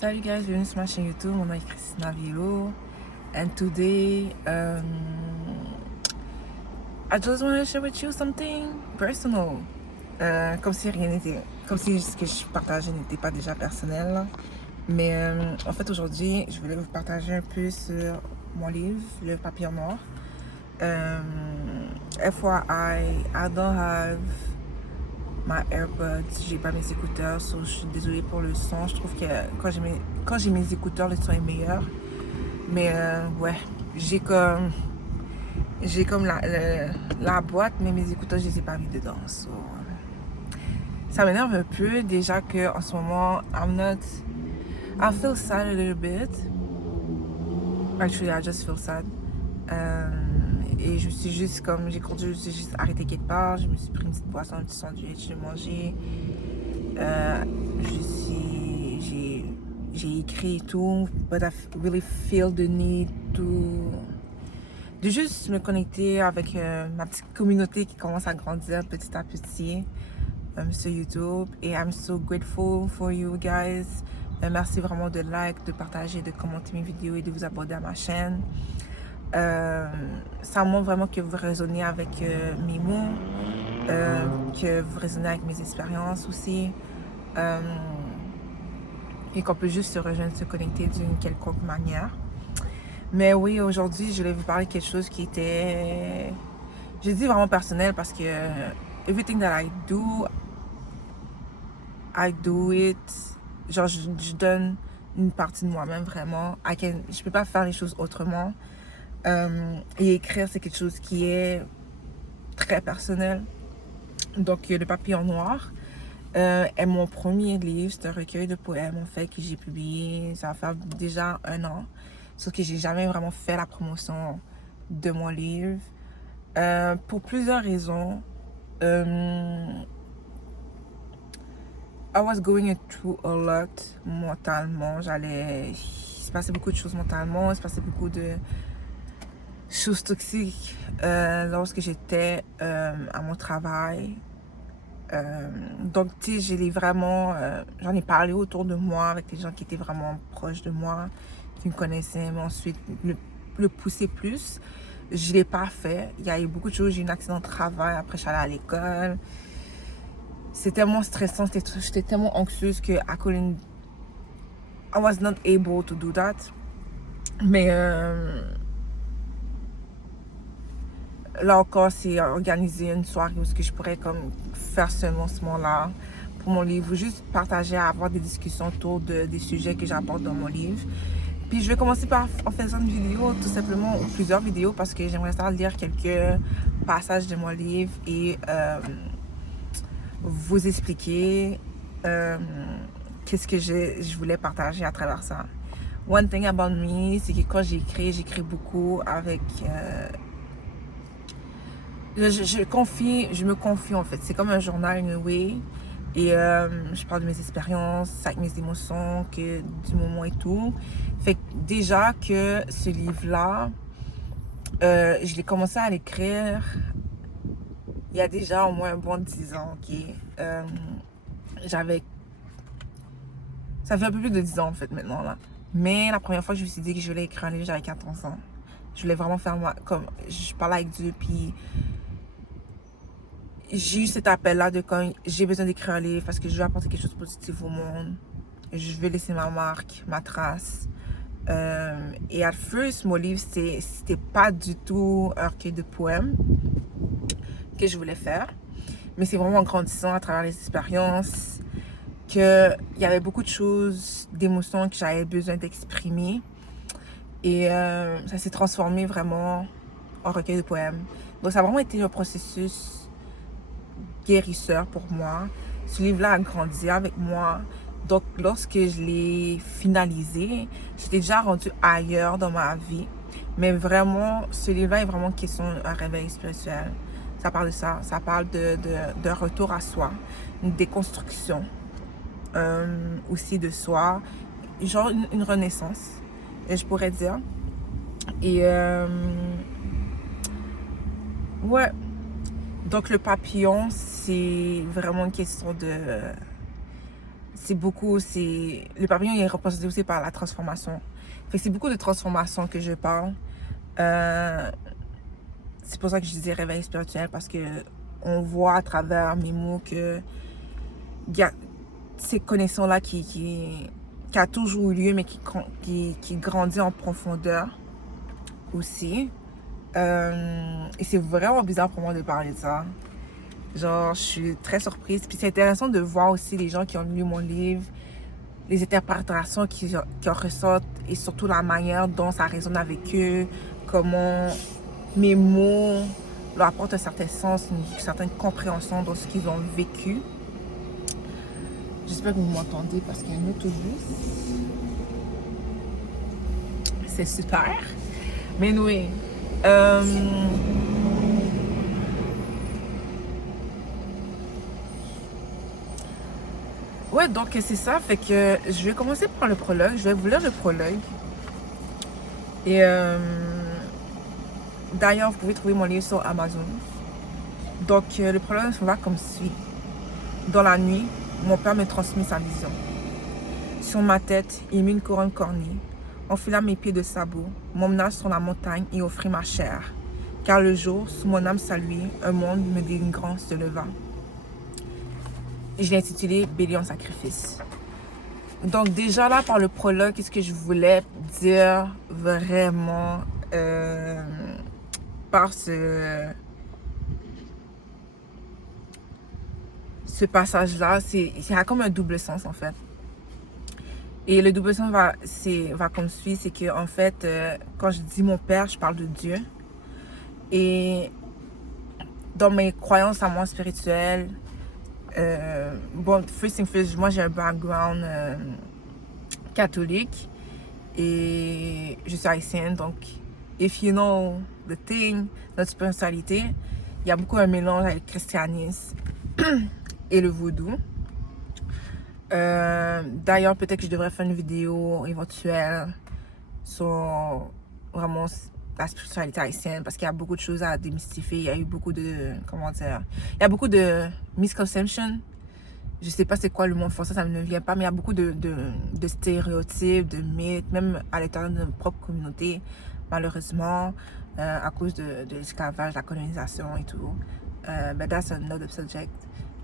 Salut guys, bienvenue sur ma chaîne YouTube. Mon nom est Christina Vilo. And today, I just want to share with you something personal. Comme si rien n'était, comme si ce que je partageais n'était pas déjà personnel, là. Mais en fait aujourd'hui, je voulais vous partager un peu sur mon livre, Le Papillon Noir. FYI, I don't have my AirPods, j'ai pas mes écouteurs, so je suis désolée pour le son. Je trouve que quand j'ai mes écouteurs, le son est meilleur. Mais ouais, j'ai comme la boîte, mais mes écouteurs, je les ai pas mis dedans. So, ça m'énerve un peu déjà que en ce moment, I feel sad a little bit. Actually, I just feel sad. Et je me suis juste j'ai conduit, je me suis juste arrêté quelque part, je me suis pris une petite boisson, un petit sandwich, j'ai mangé. J'ai écrit et tout, but I really feel the need de juste me connecter avec ma petite communauté qui commence à grandir petit à petit sur YouTube. Et I'm so grateful for you guys. Merci vraiment de like, de partager, de commenter mes vidéos et de vous abonner à ma chaîne. Ça montre vraiment que vous résonnez avec mes mots, que vous résonnez avec mes expériences aussi. Et qu'on peut juste se rejoindre, se connecter d'une quelconque manière. Mais oui, aujourd'hui, je voulais vous parler de quelque chose qui était, je dis vraiment personnel parce que everything that I do it, genre je donne une partie de moi-même vraiment. Je peux pas faire les choses autrement. Et écrire, c'est quelque chose qui est très personnel. Donc, Le Papillon Noir est mon premier livre. C'est un recueil de poèmes, en fait, que j'ai publié. Ça va faire déjà 1 an. Sauf que j'ai jamais vraiment fait la promotion de mon livre. Pour plusieurs raisons. I was going through a lot mentalement. Il se passait beaucoup de choses mentalement. Il se passait beaucoup de choses toxiques lorsque j'étais à mon travail. Donc, tu sais, j'en ai parlé autour de moi avec des gens qui étaient vraiment proches de moi, qui me connaissaient, mais ensuite le pousser plus. Je l'ai pas fait. Il y a eu beaucoup de choses. J'ai eu un accident de travail. Après, je suis allée à l'école. C'était tellement stressant. J'étais tellement anxieuse que I was not able to do that. Mais là encore, c'est organiser une soirée où je pourrais comme faire ce lancement-là pour mon livre, juste partager, avoir des discussions autour des sujets que j'apporte dans mon livre. Puis je vais commencer en faisant une vidéo, tout simplement, ou plusieurs vidéos, parce que j'aimerais ça lire quelques passages de mon livre et vous expliquer qu'est-ce que je voulais partager à travers ça. One thing about me, c'est que quand j'écris beaucoup avec... je me confie en fait. C'est comme un journal in a way. Et je parle de mes expériences, avec mes émotions, du moment et tout. Fait que déjà que ce livre-là, je l'ai commencé à l'écrire il y a déjà au moins un bon 10 ans, ok? Ça fait un peu plus de 10 ans en fait maintenant là. Mais la première fois que je me suis dit que je voulais écrire un livre, j'avais 14 ans. Je voulais vraiment faire comme je parlais avec Dieu, puis j'ai eu cet appel-là de quand j'ai besoin d'écrire un livre parce que je veux apporter quelque chose de positif au monde. Je veux laisser ma marque, ma trace. Et à first, mon livre, c'était pas du tout un recueil de poèmes que je voulais faire. Mais c'est vraiment en grandissant à travers les expériences qu'il y avait beaucoup de choses, d'émotions que j'avais besoin d'exprimer. Et ça s'est transformé vraiment en recueil de poèmes. Donc ça a vraiment été un processus guérisseur pour moi. Ce livre-là a grandi avec moi. Donc, lorsque je l'ai finalisé, j'étais déjà rendue ailleurs dans ma vie. Mais vraiment, ce livre-là est vraiment question d'un réveil spirituel. Ça parle de ça. Ça parle d'un retour à soi, une déconstruction aussi de soi. Genre une renaissance, je pourrais dire. Et ouais. Donc, le papillon, c'est vraiment une question de... c'est beaucoup, le papillon il est représenté aussi par la transformation. Fait que c'est beaucoup de transformation que je parle. C'est pour ça que je disais réveil spirituel, parce que on voit à travers mes mots que il y a ces connexions-là qui a toujours eu lieu, mais qui grandit en profondeur aussi. Et c'est vraiment bizarre pour moi de parler de ça. Genre, je suis très surprise. Puis c'est intéressant de voir aussi les gens qui ont lu mon livre, les interprétations qui en ressortent, et surtout la manière dont ça résonne avec eux, comment mes mots leur apportent un certain sens, une certaine compréhension dans ce qu'ils ont vécu. J'espère que vous m'entendez parce qu'il y a un autobus. C'est super. Mais oui. Ouais, donc c'est ça. Fait que je vais commencer par le prologue. Je vais vous lire le prologue. Et d'ailleurs, vous pouvez trouver mon livre sur Amazon. Donc le prologue va comme suit. Dans la nuit, mon père me transmit sa vision. Sur ma tête, il mit une couronne cornée, enfila mes pieds de sabots, m'emmena sur la montagne et offrit ma chair. Car le jour, sous mon âme saluée, un monde me dénigrant se leva. Je l'ai intitulé Bélier en sacrifice. Donc déjà là, par le prologue, qu'est-ce que je voulais dire vraiment par ce passage-là, c'est comme un double sens en fait. Et le double sens va comme suit, c'est que en fait, quand je dis mon père, je parle de Dieu. Et dans mes croyances à moi spirituelles, bon, first thing first, moi j'ai un background catholique et je suis haïtienne, donc if you know the thing, notre spiritualité, il y a beaucoup un mélange avec le christianisme et le vaudou. D'ailleurs, peut-être que je devrais faire une vidéo éventuelle sur vraiment la spiritualité haïtienne, parce qu'il y a beaucoup de choses à démystifier. Il y a eu beaucoup de, comment dire, il y a beaucoup de misconceptions. Je sais pas c'est quoi le mot français, ça ne me vient pas, mais il y a beaucoup de stéréotypes, de mythes, même à l'intérieur de notre propre communauté, malheureusement, à cause de l'esclavage, la colonisation et tout. But that's another subject,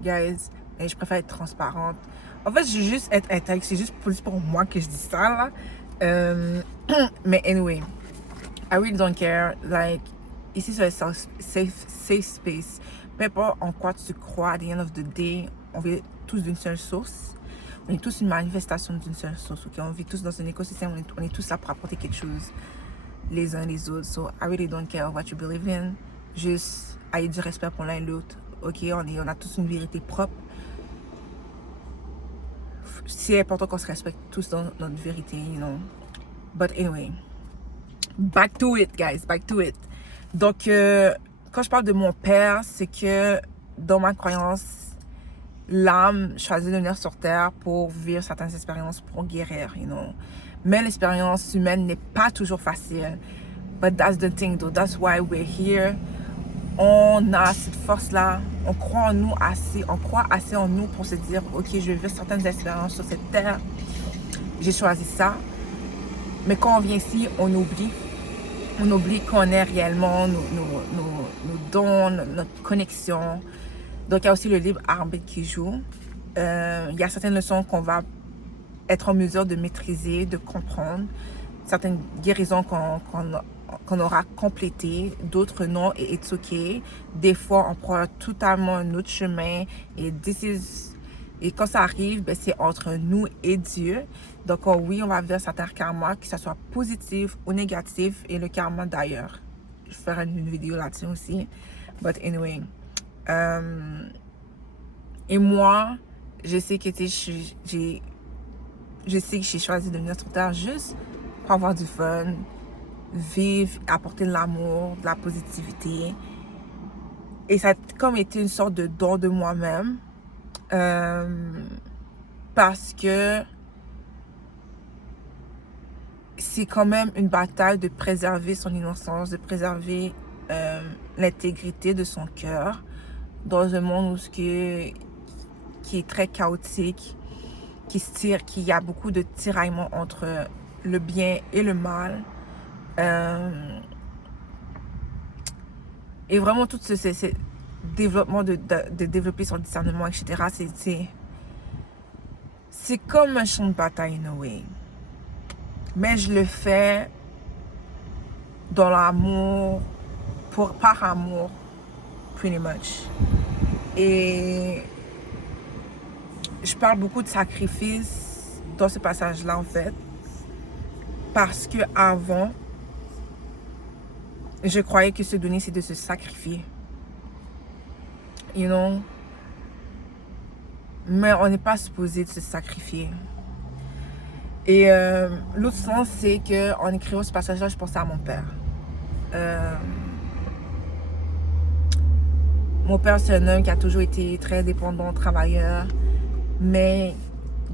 guys. Et je préfère être transparente. En fait, je veux juste être intègre. C'est juste plus pour moi que je dis ça, là. Mais anyway, I really don't care. Like, ici, c'est un safe space. Peu importe en quoi tu crois, at the end of the day, on vit tous d'une seule source. On est tous une manifestation d'une seule source. Okay? On vit tous dans un écosystème. On est tous là pour apporter quelque chose les uns les autres. So, I really don't care what you believe in. Juste, ayez du respect pour l'un et l'autre. Ok, on a tous une vérité propre. C'est important qu'on se respecte tous dans notre vérité, you know. But anyway, back to it, guys, back to it. Donc, quand je parle de mon père, c'est que dans ma croyance, l'âme choisit de venir sur Terre pour vivre certaines expériences, pour guérir, you know. Mais l'expérience humaine n'est pas toujours facile. But that's the thing, though. That's why we're here. On a cette force-là, on croit en nous assez, on croit assez en nous pour se dire, ok, je vais vivre certaines expériences sur cette terre, j'ai choisi ça. Mais quand on vient ici, on oublie qu'on est réellement nos dons, notre connexion. Donc il y a aussi le libre arbitre qui joue. Il y a certaines leçons qu'on va être en mesure de maîtriser, de comprendre, certaines guérisons qu'on aura complété, d'autres non, et it's okay. Des fois, on prend totalement un autre chemin, et quand ça arrive, ben, c'est entre nous et Dieu. Donc oui, on va vivre certains karmas, que ce soit positif ou négatif, et le karma d'ailleurs. Je ferai une vidéo là-dessus aussi. But anyway. Et moi, je sais que j'ai choisi de venir sur Terre juste pour avoir du fun, vivre, apporter de l'amour, de la positivité. Et ça a comme été une sorte de don de moi-même. Parce que c'est quand même une bataille de préserver son innocence, de préserver l'intégrité de son cœur dans un monde qui est très chaotique, qu'il y a beaucoup de tiraillements entre le bien et le mal. Et vraiment tout ce développement de développer son discernement, etc. C'est comme un champ de bataille, in a way. Mais je le fais dans l'amour, par amour, pretty much. Et je parle beaucoup de sacrifice dans ce passage-là, en fait. Parce que avant, je croyais que se donner, c'est de se sacrifier. You know? Mais on n'est pas supposé de se sacrifier. Et l'autre sens, c'est qu'en écrivant ce passage-là, je pensais à mon père. Mon père, c'est un homme qui a toujours été très dépendant, travailleur, mais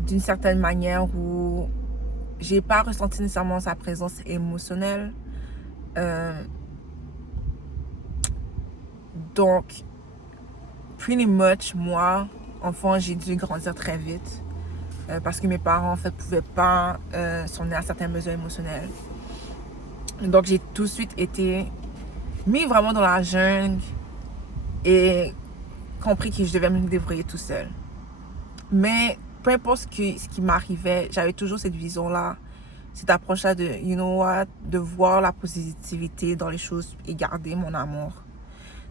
d'une certaine manière où j'ai pas ressenti nécessairement sa présence émotionnelle. Donc, pretty much, moi, enfant, j'ai dû grandir très vite parce que mes parents, en fait, pouvaient pas s'en à certaines mesures émotionnelles. Donc, j'ai tout de suite été mis vraiment dans la jungle et compris que je devais me débrouiller tout seul. Mais peu importe ce qui m'arrivait, j'avais toujours cette vision-là, cette approche-là de, you know what, de voir la positivité dans les choses et garder mon amour.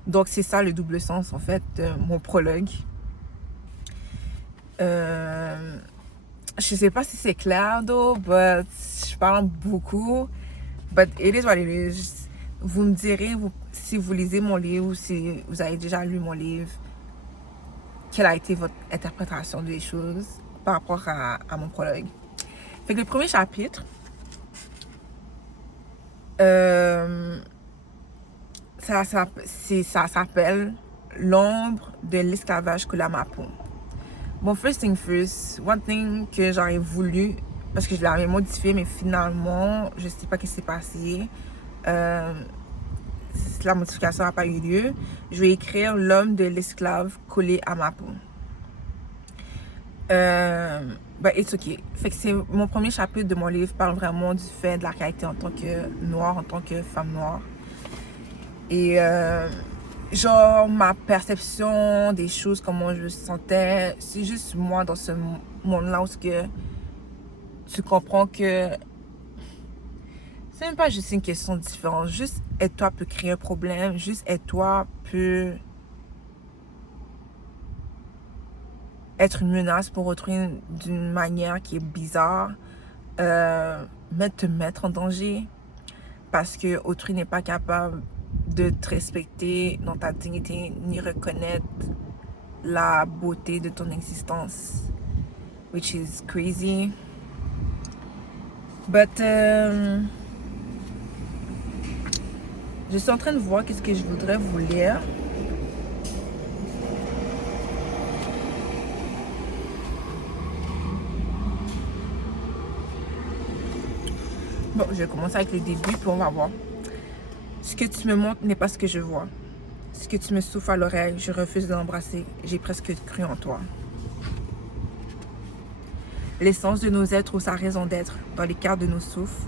Donc, c'est ça le double sens, en fait, de mon prologue. Je sais pas si c'est clair, though, but je parle beaucoup. But it is what it is. Vous me direz, si vous lisez mon livre ou si vous avez déjà lu mon livre, quelle a été votre interprétation des choses par rapport à mon prologue. Fait que le premier chapitre, ça s'appelle L'ombre de l'esclavage coule à ma peau. Bon, first thing first, one thing que j'aurais voulu, parce que je l'avais modifié, mais finalement, je sais pas ce qui s'est passé. La modification n'a pas eu lieu. Je vais écrire l'homme de l'esclave collé à ma peau. It's okay. Fait que c'est mon premier chapitre de mon livre parle vraiment du fait de la réalité en tant que noire, en tant que femme noire. Et genre ma perception des choses, comment je me sentais, c'est juste moi dans ce monde-là où que tu comprends que c'est même pas juste une question de différence. Juste être-toi peut créer un problème. Juste être-toi peut être une menace pour autrui d'une manière qui est bizarre. Te mettre en danger. Parce que autrui n'est pas capable de te respecter dans ta dignité ni reconnaître la beauté de ton existence. Which is crazy. But je suis en train de voir qu'est-ce que je voudrais vous lire. Bon, je vais commencer avec le début, puis on va voir. Ce que tu me montres n'est pas ce que je vois. Ce que tu me souffles à l'oreille, je refuse de l'embrasser. J'ai presque cru en toi. L'essence de nos êtres ou sa raison d'être, dans l'écart de nos souffles,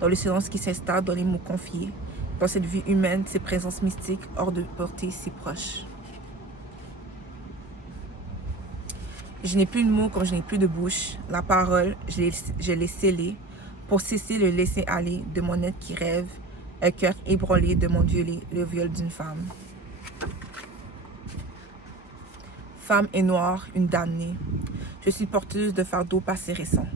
dans le silence qui s'installe, dans les mots confiés, dans cette vie humaine, ces présences mystiques hors de portée si proches. Je n'ai plus de mots comme je n'ai plus de bouche. La parole, je l'ai scellée pour cesser le laisser aller de mon être qui rêve, un cœur ébranlé de mon violé, le viol d'une femme. Femme et noire, une damnée. Je suis porteuse de fardeaux passés récents.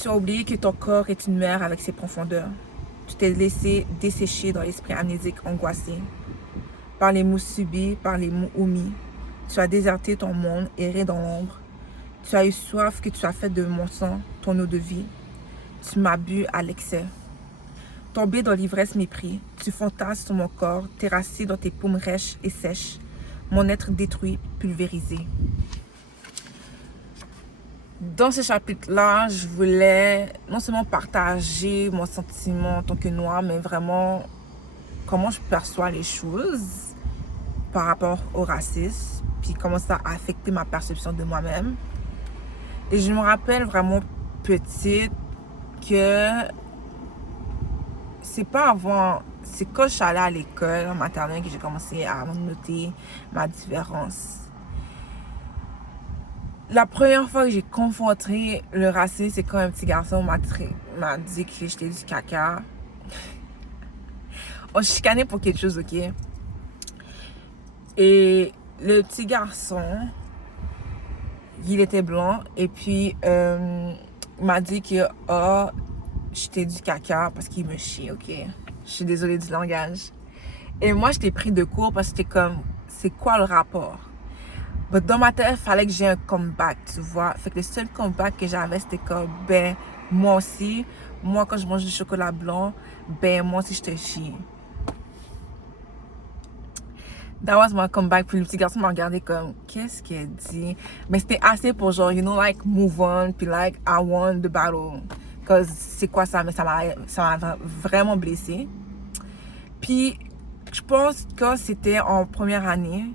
Tu as oublié que ton corps est une mer avec ses profondeurs. Tu t'es laissé dessécher dans l'esprit amnésique angoissé. Par les mots subis, par les mots omis. Tu as déserté ton monde, erré dans l'ombre. Tu as eu soif que tu as fait de mon sang, ton eau de vie. Tu m'as bu à l'excès. Tombé dans l'ivresse mépris, tu fantasmes sur mon corps, terrassé dans tes paumes rêches et sèches. Mon être détruit, pulvérisé. Dans ce chapitre-là, je voulais non seulement partager mon sentiment en tant que noire, mais vraiment comment je perçois les choses. par rapport au racisme, puis comment ça a affecté ma perception de moi-même. Et je me rappelle vraiment petite que c'est pas avant, c'est quand je suis allée à l'école en maternelle que j'ai commencé à noter ma différence. La première fois que j'ai confronté le racisme, c'est quand un petit garçon m'a dit que j'étais du caca. On se chicanait pour quelque chose, ok? Et le petit garçon, il était blanc et puis il m'a dit que j'étais du caca parce qu'il me chie, ok? Je suis désolée du langage. Et moi, j'étais pris de court parce que c'était comme, c'est quoi le rapport? Mais dans ma tête, il fallait que j'ai un comeback, tu vois. Fait que le seul comeback que j'avais, c'était comme, ben, moi aussi, moi, quand je mange du chocolat blanc, ben, moi aussi, je te chie. That was my comeback. Puis le petit garçon m'a regardé comme, qu'est-ce qu'elle dit? Mais c'était assez pour genre, you know, like, move on, puis like, I won the battle. Cause c'est quoi ça? Mais ça m'a vraiment blessée. Puis, je pense que c'était en première année.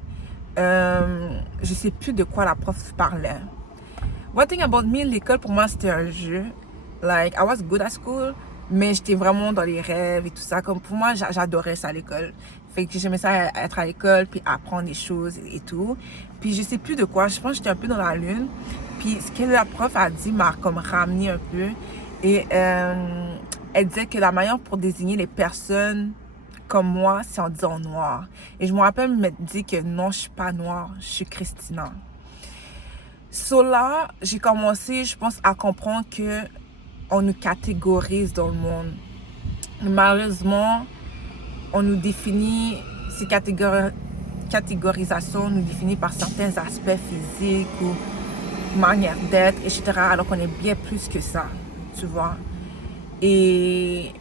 Je sais plus de quoi la prof parlait. One thing about me, l'école pour moi c'était un jeu. Like, I was good at school, mais j'étais vraiment dans les rêves et tout ça. Comme pour moi, j'adorais ça à l'école. Fait que j'aimais ça être à l'école, puis apprendre des choses et tout. Puis je sais plus de quoi, je pense que j'étais un peu dans la lune. Puis ce que la prof a dit m'a comme ramené un peu. Et elle disait que la manière pour désigner les personnes comme moi, c'est en disant noir. Et je me rappelle me dire que non, je suis pas noire, je suis Christina. So là, j'ai commencé, je pense, à comprendre que on nous catégorise dans le monde. Malheureusement, on nous définit, ces catégorisations nous définissent par certains aspects physiques ou manière d'être, etc. Alors qu'on est bien plus que ça, tu vois. Et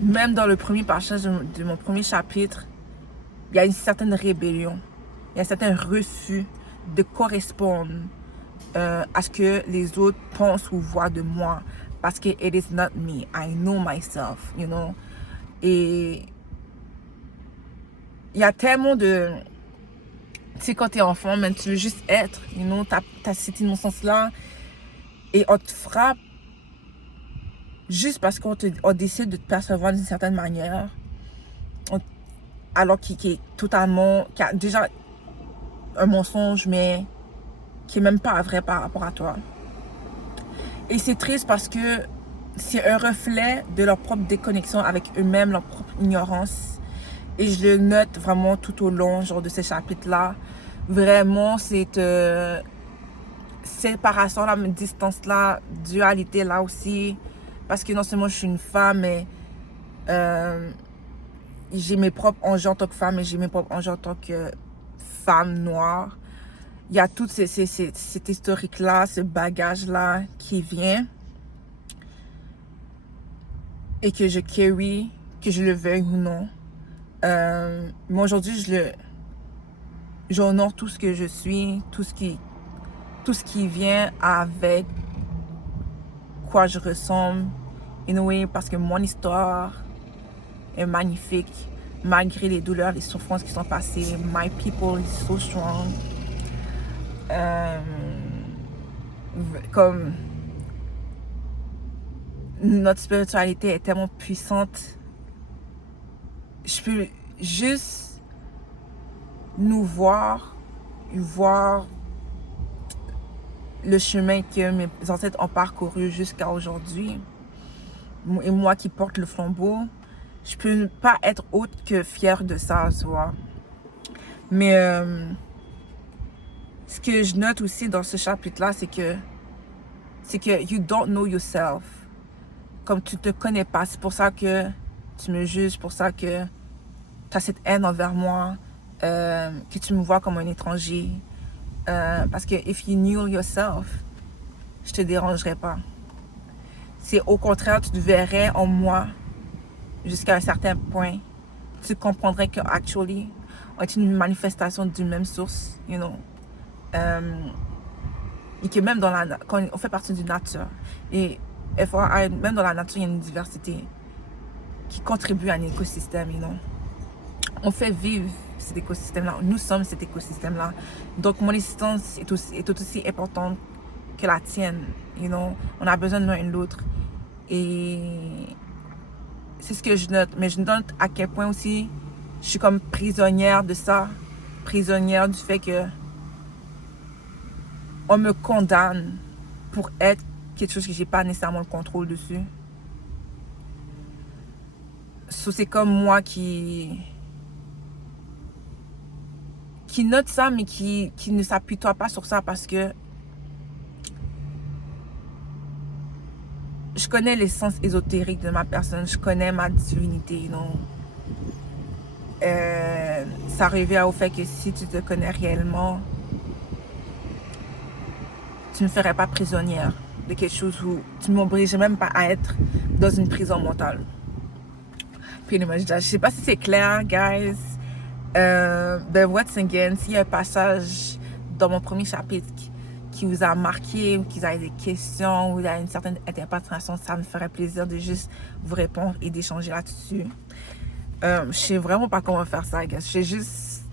même dans le premier passage de mon premier chapitre, il y a une certaine rébellion, il y a un certain refus de correspondre à ce que les autres pensent ou voient de moi. Parce que it is not me, I know myself, you know. Et il y a tellement de... Tu sais, quand t'es enfant, même tu veux juste être, you know, t'as cette innocence-là. Et on te frappe juste parce qu'on décide de te percevoir d'une certaine manière, alors qui est totalement, qui a déjà un mensonge, mais qui est même pas vrai par rapport à toi. Et c'est triste parce que c'est un reflet de leur propre déconnexion avec eux-mêmes, leur propre ignorance. Et je le note vraiment tout au long genre, de ces chapitres-là. Vraiment, cette séparation-là, distance-là, dualité-là aussi. Parce que non seulement je suis une femme, mais j'ai mes propres enjeux en tant que femme et j'ai mes propres enjeux en tant que femme noire. Il y a tout cet historique-là, ce bagage-là qui vient et que je carry, que je le veuille ou non. Mais aujourd'hui, j'honore tout ce que je suis, tout ce qui vient avec quoi je ressemble. Anyway, parce que mon histoire est magnifique, malgré les douleurs, les souffrances qui sont passées. My people is so strong. Comme notre spiritualité est tellement puissante, je peux juste nous voir le chemin que mes ancêtres ont parcouru jusqu'à aujourd'hui. Et moi qui porte le flambeau, je peux pas être autre que fière de ça, tu vois. Mais ce que je note aussi dans ce chapitre-là, c'est que you don't know yourself. Comme tu te connais pas, c'est pour ça que tu me juges, pour ça que tu as cette haine envers moi, que tu me vois comme un étranger. Parce que if you knew yourself, je te dérangerais pas. C'est au contraire, tu te verrais en moi jusqu'à un certain point. Tu comprendrais que actually, on est une manifestation d'une même source, you know. Et que même quand on fait partie d'une nature, et même dans la nature, il y a une diversité qui contribue à un écosystème, you know. on fait vivre cet écosystème-là. Nous sommes cet écosystème-là. Donc, mon existence est aussi importante que la tienne. You know? On a besoin de l'un et de l'autre. Et c'est ce que je note. Mais je note à quel point aussi je suis comme prisonnière de ça. Prisonnière du fait que on me condamne pour être quelque chose que j'ai pas nécessairement le contrôle dessus. So, c'est comme moi qui note ça, mais qui ne s'appuie pas sur ça parce que je connais l'essence ésotérique de ma personne, je connais ma divinité, non. Ça revient au fait que si tu te connais réellement, tu ne me ferais pas prisonnière de quelque chose où tu ne m'obligerais même pas à être dans une prison mentale. Puis je sais pas si c'est clair, guys. Ben, once again, s'il y a un passage dans mon premier chapitre qui vous a marqué, ou qui vous a des questions, ou il y a une certaine interprétation, ça me ferait plaisir de juste vous répondre et d'échanger là-dessus. Je sais vraiment pas comment faire ça, guys. Je vais juste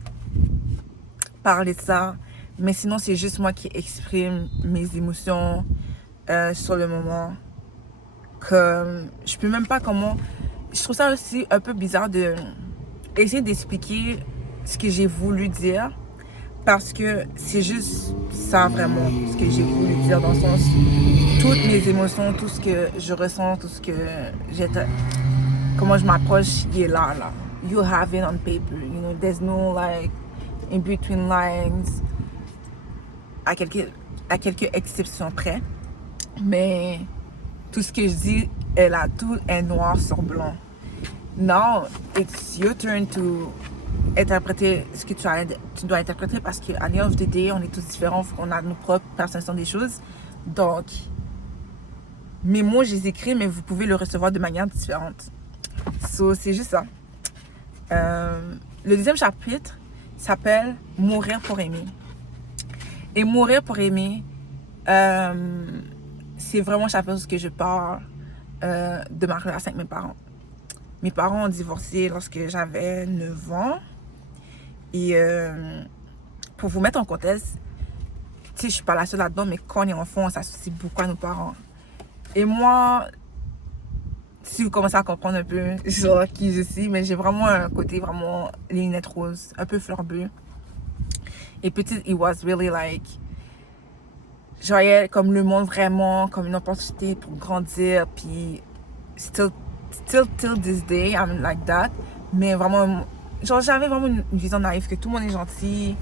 parler de ça. Mais sinon, c'est juste moi qui exprime mes émotions sur le moment. Comme, je peux même pas comment... Je trouve ça aussi un peu bizarre de essayer d'expliquer ce que j'ai voulu dire. Parce que c'est juste ça vraiment, ce que j'ai voulu dire. Dans le sens, toutes mes émotions, tout ce que je ressens, tout ce que j'étais... Comment je m'approche, il est là. You have it on paper. You know, there's no like in between lines. À quelques exceptions près. Mais tout ce que je dis est là, tout est noir sur blanc. Now, it's your turn to interpréter ce que tu dois interpréter parce qu'à the end of the day, on est tous différents, on a nos propres perceptions des choses. Donc, mes mots, je les écris, mais vous pouvez le recevoir de manière différente. So, c'est juste ça. Le deuxième chapitre s'appelle « Mourir pour aimer ». Et mourir pour aimer, c'est vraiment un chapitre où je parle de ma relation avec mes parents. Mes parents ont divorcé lorsque j'avais 9 ans. Et pour vous mettre en contexte, tu sais, je suis pas la seule là-dedans, mais quand on est enfant, on s'associe beaucoup à nos parents. Et moi, si vous commencez à comprendre un peu genre qui je suis, mais j'ai vraiment un côté vraiment les lunettes roses, un peu fleur bleue. Et petite, it was really like, je voyais comme le monde vraiment comme une opportunité pour grandir, puis still till this day, I'm like that. Mais vraiment, genre j'avais vraiment une vision naïve que tout le monde est gentil,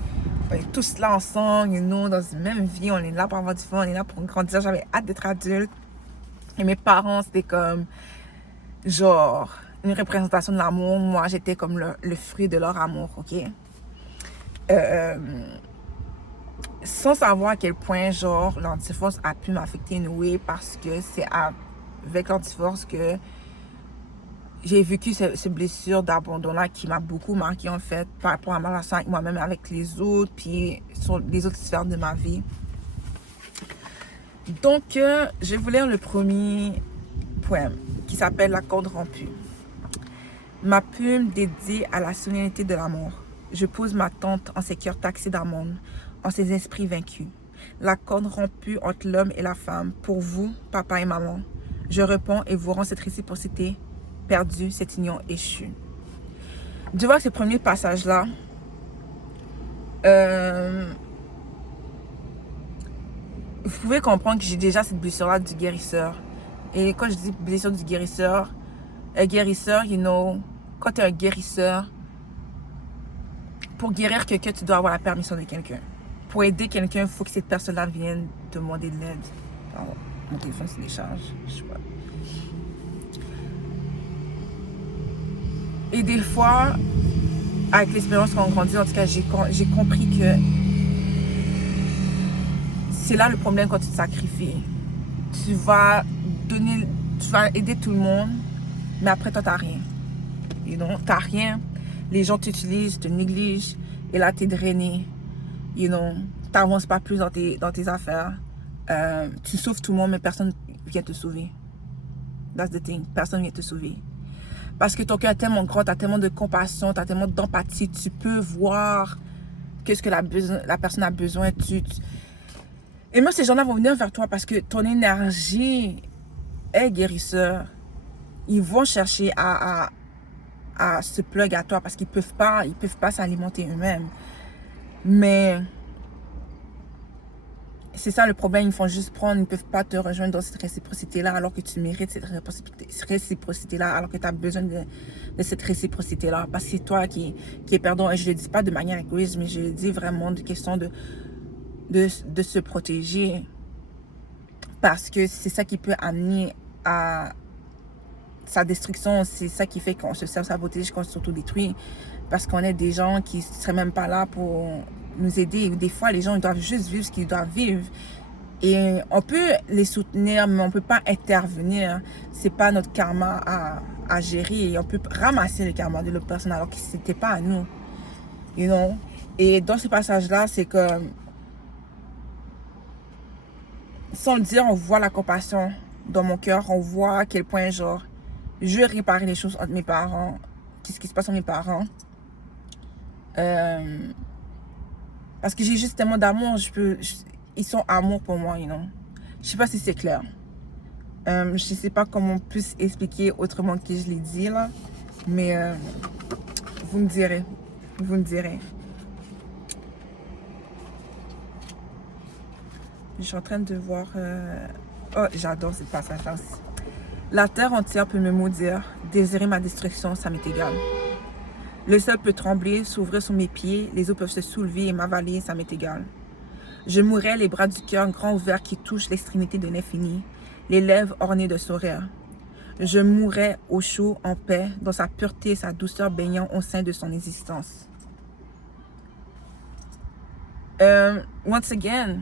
on est tous là ensemble, you know, dans une même vie, on est là pour avoir du fun, on est là pour grandir. J'avais hâte d'être adulte. Et mes parents, c'était comme, genre, une représentation de l'amour. Moi, j'étais comme le fruit de leur amour, ok? Sans savoir à quel point, genre, leur divorce a pu m'affecter une way, parce que c'est avec leur divorce que j'ai vécu cette blessure d'abandon-là qui m'a beaucoup marqué, en fait, par rapport à ma relation avec moi-même, avec les autres, puis sur les autres sphères de ma vie. Donc, je vais vous lire le premier poème qui s'appelle « La corde rompue ». Ma plume dédiée à la solennité de l'amour. Je pose ma tente en ces cœurs taxés d'amour, en ces esprits vaincus. La corde rompue entre l'homme et la femme, pour vous, papa et maman. Je réponds et vous rends cette réciprocité perdue, cette union échue. Tu vois ces premiers passages-là, vous pouvez comprendre que j'ai déjà cette blessure-là du guérisseur. Et quand je dis blessure du guérisseur, un guérisseur, you know, quand tu es un guérisseur, pour guérir quelqu'un, tu dois avoir la permission de quelqu'un. Pour aider quelqu'un, il faut que cette personne-là vienne te demander de l'aide. Pardon, mon téléphone se décharge, je sais pas. Et des fois, avec l'expérience qu'on grandit, en tout cas, j'ai compris que c'est là le problème quand tu te sacrifies. Tu vas aider tout le monde, mais après toi, t'as rien. You know, t'as rien. Les gens t'utilisent, te négligent, et là, t'es drainé. You know, t'avances pas plus dans tes affaires. Tu sauves tout le monde, mais personne vient te sauver. That's the thing. Personne vient te sauver. Parce que ton cœur est tellement grand, tu as tellement de compassion, tu as tellement d'empathie, tu peux voir qu'est-ce que la personne a besoin. Et même ces gens-là vont venir vers toi parce que ton énergie est guérisseur. Ils vont chercher à se plug à toi parce qu'ils peuvent pas s'alimenter eux-mêmes. Mais c'est ça le problème, ils font juste prendre, ils ne peuvent pas te rejoindre dans cette réciprocité-là alors que tu mérites cette réciprocité-là, alors que tu as besoin de cette réciprocité-là. Parce que c'est toi qui est perdant. Et je ne le dis pas de manière égoïste, mais je le dis vraiment de question de se protéger. Parce que c'est ça qui peut amener à sa destruction. C'est ça qui fait qu'on se sabotage, qu'on s'autodétruit. Parce qu'on est des gens qui ne seraient même pas là pour nous aider. Des fois, les gens ils doivent juste vivre ce qu'ils doivent vivre. Et on peut les soutenir, mais on ne peut pas intervenir. Ce n'est pas notre karma à gérer. Et on peut ramasser le karma de l'autre personne alors que ce n'était pas à nous. You know? Et dans ce passage-là, c'est que, sans le dire, on voit la compassion dans mon cœur. On voit à quel point, genre, je veux réparer les choses entre mes parents. Qu'est-ce qui se passe entre mes parents. Parce que j'ai juste tellement d'amour. Ils sont amour pour moi, you know. Je sais pas si c'est clair. Je sais pas comment on peut expliquer autrement que je l'ai dit, là. Mais vous me direz. Vous me direz. Je suis en train de voir... Oh, j'adore ce passage-là aussi. La terre entière peut me maudire. Désirer ma destruction, ça m'est égal. Le sol peut trembler, s'ouvrir sous mes pieds. Les eaux peuvent se soulever et m'avaler, ça m'est égal. Je mourrais les bras du cœur grands ouverts qui touchent l'extrémité de l'infini, les lèvres ornées de sourires. Je mourrais au chaud, en paix, dans sa pureté et sa douceur baignant au sein de son existence. Once again,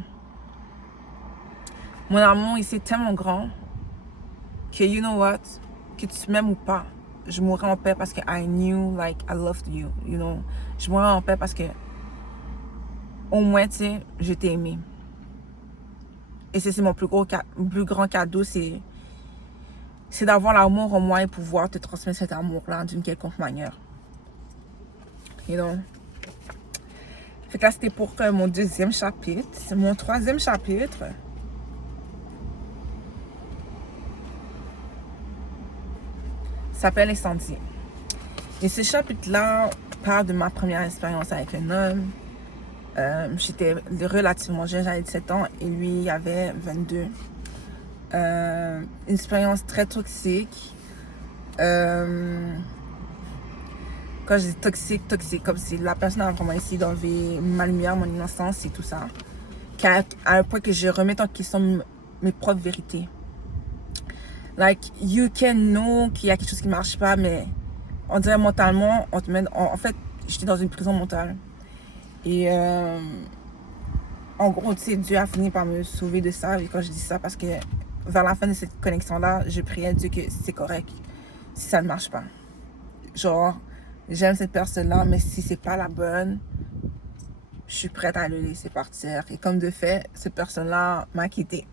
mon amour ici est tellement grand que, you know what, que tu m'aimes ou pas, je mourrais en paix parce que I knew, like, I loved you, you know. Je mourrais en paix parce que, au moins, tu sais, je t'ai aimé. Et c'est mon plus grand cadeau, c'est d'avoir l'amour en moi et pouvoir te transmettre cet amour-là d'une quelconque manière. You know. Fait que là, c'était pour mon deuxième chapitre. Mon troisième chapitre s'appelle Incendie. Et ce chapitre-là parle de ma première expérience avec un homme. J'étais relativement jeune, j'avais 17 ans et lui il avait 22. Une expérience très toxique. Quand je dis toxique, comme si la personne a vraiment essayé d'enlever ma lumière, mon innocence et tout ça. À un point que je remette en question mes propres vérités. Like, you can know qu'il y a quelque chose qui ne marche pas, mais on dirait mentalement, on te met... En fait, j'étais dans une prison mentale. Et en gros, tu sais, Dieu a fini par me sauver de ça. Et quand je dis ça, parce que vers la fin de cette connexion-là, je priais à Dieu que c'est correct si ça ne marche pas. Genre, j'aime cette personne-là, mais si c'est pas la bonne, je suis prête à le laisser partir. Et comme de fait, cette personne-là m'a quitté.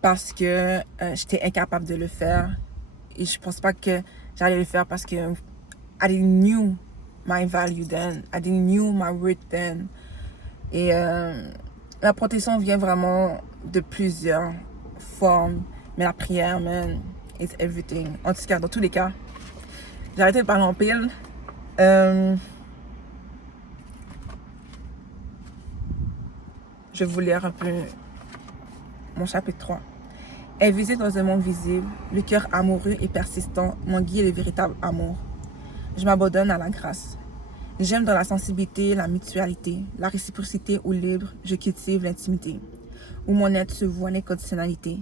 Parce que j'étais incapable de le faire. Et je pense pas que j'allais le faire parce que I didn't knew my value then. I didn't knew my worth then. Et la protection vient vraiment de plusieurs formes. Mais la prière, man, it's everything. En tout cas, dans tous les cas, j'ai arrêté de parler en pile. Je vais vous lire un peu mon chapitre 3. Invisible dans un monde visible, le cœur amoureux et persistant m'en guide le véritable amour. Je m'abandonne à la grâce. J'aime dans la sensibilité, la mutualité, la réciprocité où libre, je cultive l'intimité, où mon être se voit l'inconditionnalité,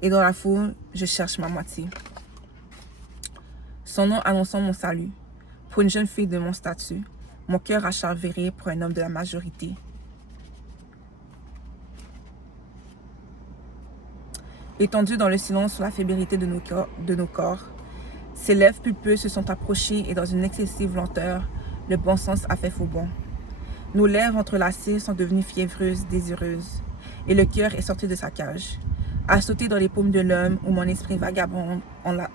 et dans la foule, je cherche ma moitié. Son nom annonçant mon salut, pour une jeune fille de mon statut, mon cœur a chaviré pour un homme de la majorité. Étendus dans le silence sur la fébrilité de nos corps, ses lèvres pulpeuses se sont approchées et dans une excessive lenteur, le bon sens a fait faux bond. Nos lèvres entrelacées sont devenues fiévreuses, désireuses, et le cœur est sorti de sa cage. à sauter dans les paumes de l'homme où mon esprit vagabonde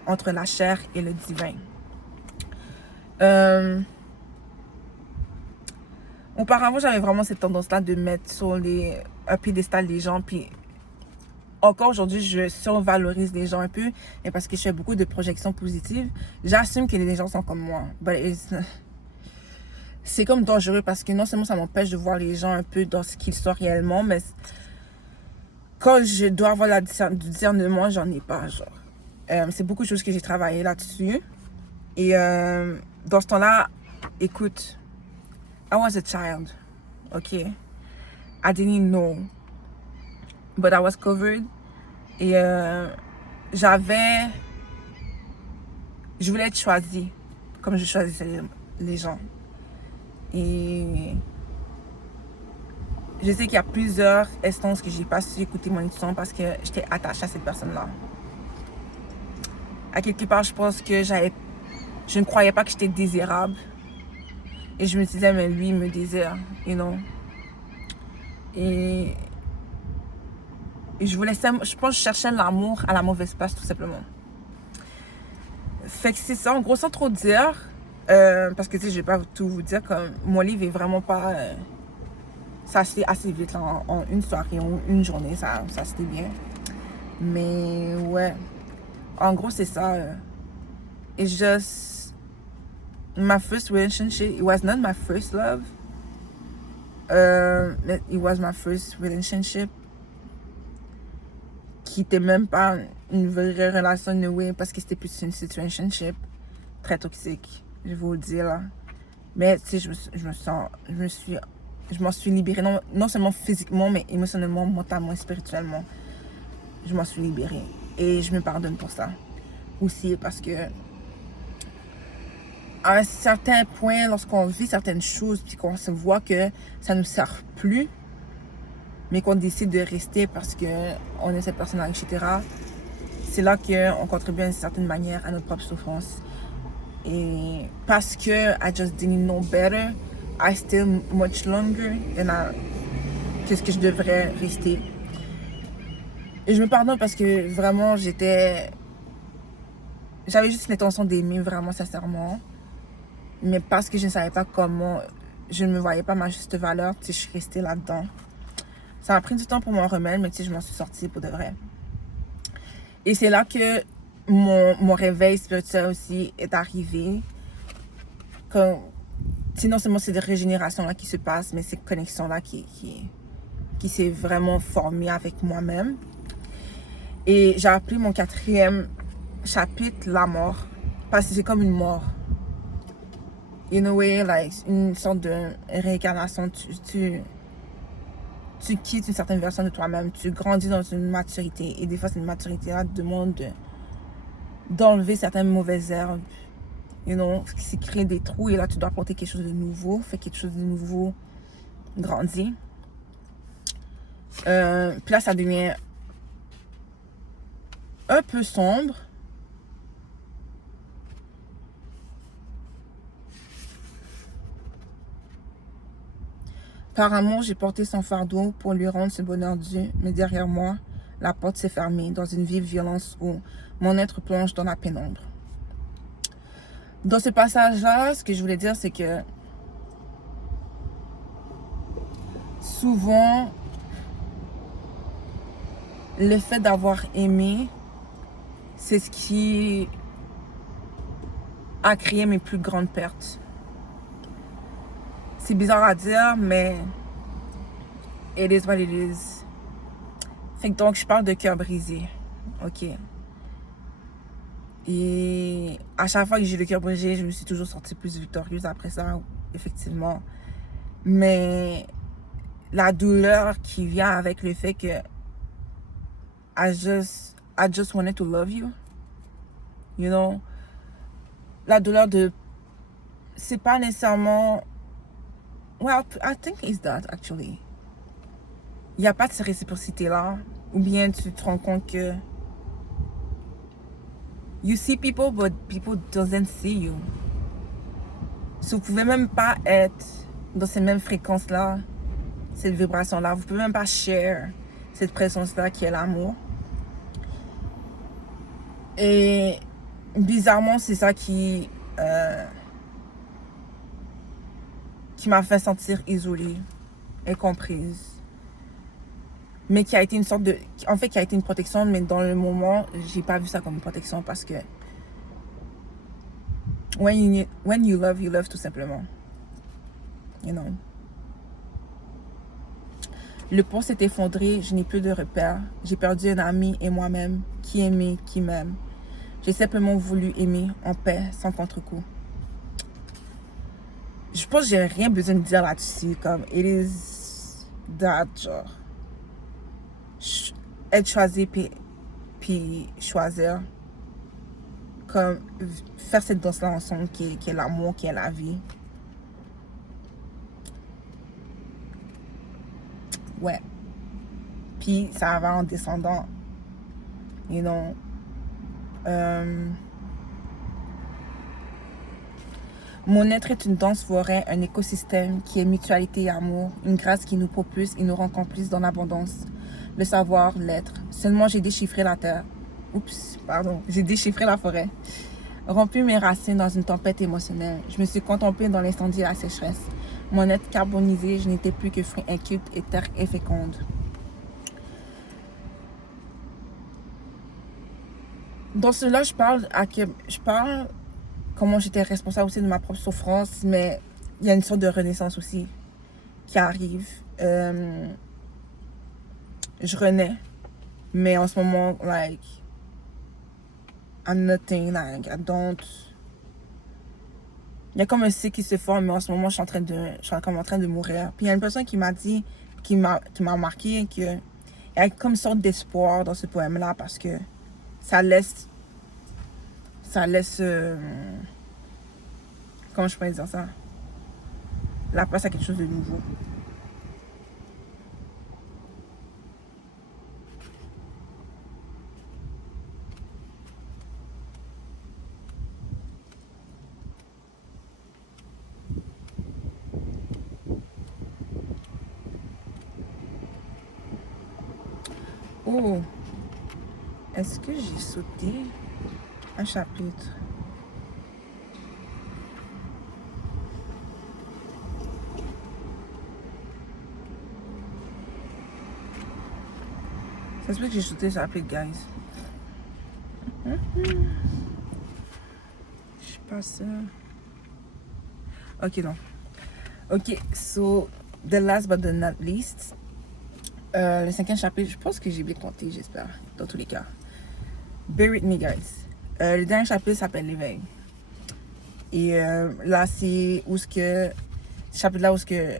entre la chair et le divin. Auparavant, j'avais vraiment cette tendance-là de mettre sur un piédestal les gens, puis encore aujourd'hui, je survalorise les gens un peu, et parce que je fais beaucoup de projections positives, j'assume que les gens sont comme moi. C'est comme dangereux parce que non seulement ça m'empêche de voir les gens un peu dans ce qu'ils sont réellement, mais quand je dois avoir du discernement, j'en ai pas, genre. C'est beaucoup de choses que j'ai travaillé là-dessus. Et dans ce temps-là, écoute, I was a child, okay? I didn't know, but I was covered. Et je voulais être choisie, comme je choisissais les gens. Et je sais qu'il y a plusieurs instances que j'ai pas su écouter mon intuition parce que j'étais attachée à cette personne-là. À quelque part, je pense que je ne croyais pas que j'étais désirable. Et je me disais, mais lui, il me désire, you know. Et je pense que je cherchais l'amour à la mauvaise place, tout simplement. Fait que c'est ça, en gros, sans trop dire, parce que tu sais, je vais pas tout vous dire, comme mon livre est vraiment pas... ça se fait assez vite, là, en une soirée, en une journée, ça se fait bien. Mais ouais, en gros, c'est ça. It's just my first relationship. It was not my first love. It was my first relationship. Qui était même pas une vraie relation de way parce que c'était plus une situationship très toxique, je vais vous le dire là. Mais tu sais, je m'en suis libérée, non seulement physiquement, mais émotionnellement, mentalement, spirituellement. Je m'en suis libérée. Et je me pardonne pour ça. Aussi parce que à un certain point, lorsqu'on vit certaines choses, puis qu'on se voit que ça ne nous sert plus, mais qu'on décide de rester parce qu'on est cette personne-là, etc., c'est là qu'on contribue d'une certaine manière à notre propre souffrance. Et parce que I just didn't know better, I stay much longer qu'est-ce que je devrais rester. Et je me pardonne parce que vraiment, j'avais juste l'intention d'aimer vraiment sincèrement. Mais parce que je ne savais pas comment, je ne me voyais pas ma juste valeur, tu sais, je suis restée là-dedans. Ça a pris du temps pour m'en remettre, mais tu sais, je m'en suis sortie pour de vrai. Et c'est là que mon réveil spirituel aussi est arrivé. Sinon, seulement c'est des régénérations là qui se passent, mais ces connexions là qui s'est vraiment formée avec moi-même. Et j'ai appelé mon 4e chapitre la mort, parce que c'est comme une mort. In a way, like une sorte de réincarnation. Tu quittes une certaine version de toi-même, tu grandis dans une maturité. Et des fois, cette maturité-là te demande d'enlever certaines mauvaises herbes, you know, qui créent des trous. Et là, tu dois apporter quelque chose de nouveau, faire quelque chose de nouveau, grandir. Puis là, ça devient un peu sombre. Par amour, j'ai porté son fardeau pour lui rendre ce bonheur dû, mais derrière moi, la porte s'est fermée dans une vive violence où mon être plonge dans la pénombre. Dans ce passage-là, ce que je voulais dire, c'est que souvent, le fait d'avoir aimé, c'est ce qui a créé mes plus grandes pertes. C'est bizarre à dire, mais it is what it is. Fait que donc, je parle de cœur brisé. OK. Et à chaque fois que j'ai le cœur brisé, je me suis toujours sortie plus victorieuse après ça, effectivement. Mais la douleur qui vient avec le fait que I just wanted to love you. You know? La douleur de... C'est pas nécessairement... Well, I think it's that, actually. Il n'y a pas de cette réciprocité-là. Ou bien tu te rends compte que... You see people, but people doesn't see you. So, vous pouvez même pas être dans ces mêmes fréquences-là, cette vibration-là. Vous pouvez même pas share cette présence-là qui est l'amour. Et bizarrement, c'est ça qui m'a fait sentir isolée, incomprise. Mais qui a été une sorte de... En fait, qui a été une protection, mais dans le moment, j'ai pas vu ça comme une protection parce que... When you love tout simplement. You know. Le pont s'est effondré, je n'ai plus de repères. J'ai perdu un ami et moi-même. Qui aimait, qui m'aime. J'ai simplement voulu aimer en paix, sans contre-coup. Je pense que j'ai rien besoin de dire là-dessus. Comme, it is that, genre. Être choisi puis choisir. Comme, faire cette danse-là ensemble qui est l'amour, qui est la vie. Ouais. Puis ça va en descendant. You know. Mon être est une dense forêt, un écosystème qui est mutualité et amour, une grâce qui nous propulse et nous rend complices dans l'abondance. Le savoir, l'être. Seulement j'ai déchiffré la terre. Oups, pardon. J'ai déchiffré la forêt. Rompu mes racines dans une tempête émotionnelle. Je me suis contemplée dans l'incendie et la sécheresse. Mon être carbonisé, je n'étais plus que fruit inculte et terre inféconde. Dans cela, je parle comment j'étais responsable aussi de ma propre souffrance, mais il y a une sorte de renaissance aussi qui arrive. Je renais, mais en ce moment, like, I'm nothing, like, I don't... Il y a comme un cycle qui se forme, mais en ce moment, je suis comme en train de mourir. Puis il y a une personne qui m'a dit, qui m'a marqué, qu'il y a comme une sorte d'espoir dans ce poème-là, parce que ça laisse, comment je pourrais dire ça, la place à quelque chose de nouveau. Oh, est-ce que j'ai sauté un chapitre? Ça se peut que j'ai sauté un chapitre, guys. Je sais pas ça. Ok, non. Ok, so, the last but the not least, le 5e chapitre, je pense que j'ai bien compté, j'espère, dans tous les cas. Bear with me, guys. Le dernier chapitre s'appelle l'éveil. Et là, c'est où ce que... Ce chapitre-là où ce que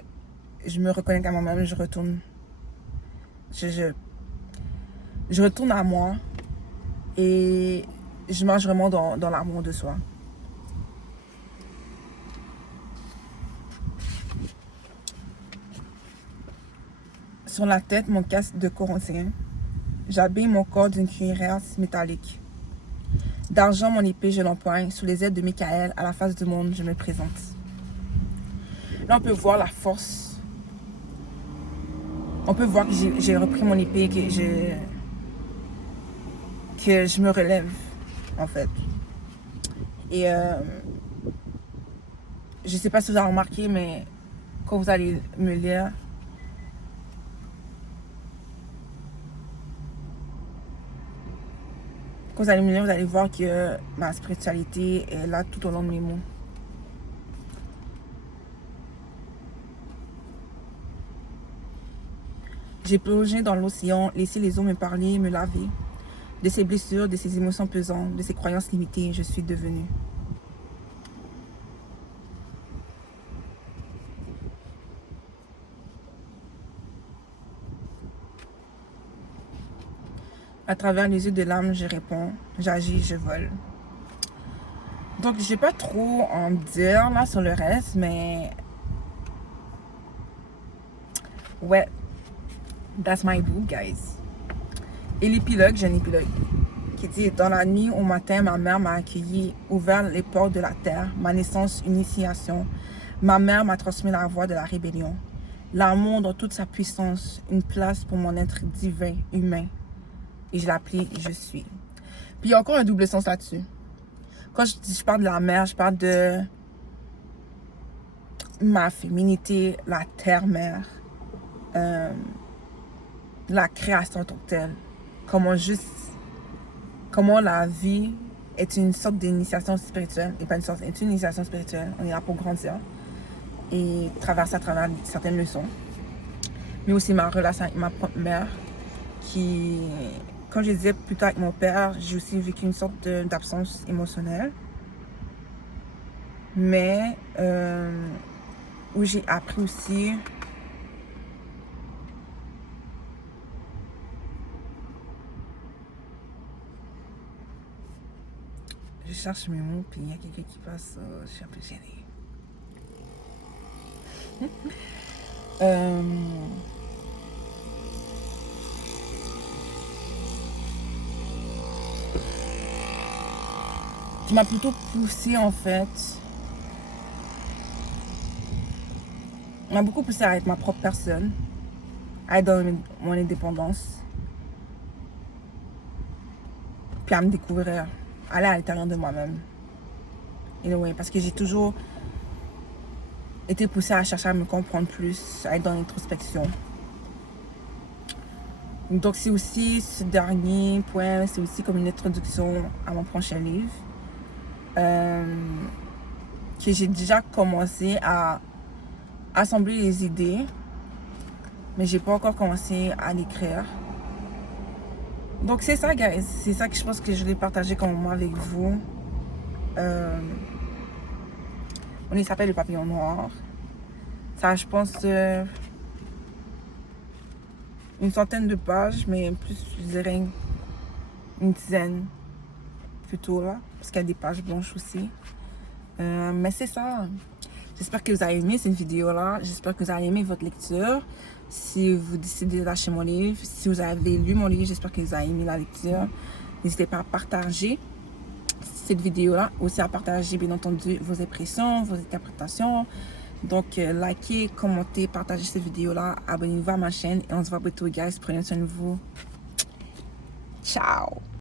je me reconnecte à moi-même, je retourne... Je retourne à moi et je marche vraiment dans l'amour de soi. Sur la tête, mon casque de corinthien. J'habille mon corps d'une cuirasse métallique. D'argent, mon épée, je l'empoigne. Sous les ailes de Michael, à la face du monde, je me présente. Là, on peut voir la force. On peut voir que j'ai repris mon épée, que je me relève, en fait. Et je sais pas si vous avez remarqué, mais quand vous allez me lire, quand vous allez me lire, vous allez voir que ma spiritualité est là tout au long de mes mots. J'ai plongé dans l'océan, laissé les eaux me parler, me laver. De ces blessures, de ces émotions pesantes, de ces croyances limitées, je suis devenue. À travers les yeux de l'âme, je réponds, j'agis, je vole. Donc, je vais pas trop en dire là sur le reste, mais... Ouais, that's my book, guys. Et l'épilogue, j'ai un épilogue qui dit: dans la nuit au matin, ma mère m'a accueilli, ouvert les portes de la terre, ma naissance, une initiation. Ma mère m'a transmis la voix de la rébellion. L'amour dans toute sa puissance, une place pour mon être divin, humain. Et je l'appelais je suis. Puis il y a encore un double sens là-dessus. Quand je parle de la mère, je parle de ma féminité, la terre-mère, la création en tant que telle. Comment la vie est une sorte d'initiation spirituelle, et pas une sorte, est une initiation spirituelle. On est là pour grandir et traverser à travers certaines leçons. Mais aussi ma relation avec ma propre mère, qui, comme je disais plus tard avec mon père, j'ai aussi vécu une sorte d'absence émotionnelle. Mais où j'ai appris aussi je cherche mes mots, puis il y a quelqu'un qui passe, je suis un peu gênée. Tu m'as plutôt poussé en fait. On m'a beaucoup poussé à être ma propre personne, à être dans mon indépendance, puis à me découvrir, aller à l'intérieur de moi-même. Anyway, parce que j'ai toujours été poussée à chercher à me comprendre plus, à être dans l'introspection. Donc c'est aussi ce dernier point, c'est aussi comme une introduction à mon prochain livre. Que j'ai déjà commencé à assembler les idées, mais j'ai pas encore commencé à l'écrire. Donc c'est ça, guys. C'est ça que je pense que je vais partager comme moment avec vous. On s'appelle Le Papillon Noir. Ça, je pense, une centaine de pages, mais plus, je dirais, une dizaine plutôt là, parce qu'il y a des pages blanches aussi. Mais c'est ça. J'espère que vous avez aimé cette vidéo-là. J'espère que vous avez aimé votre lecture. Si vous décidez de lâcher mon livre, si vous avez lu mon livre, j'espère que vous avez aimé la lecture. N'hésitez pas à partager cette vidéo-là. Aussi à partager, bien entendu, vos impressions, vos interprétations. Donc, likez, commentez, partagez cette vidéo-là. Abonnez-vous à ma chaîne. Et on se voit bientôt, guys. Prenez soin de vous. Ciao!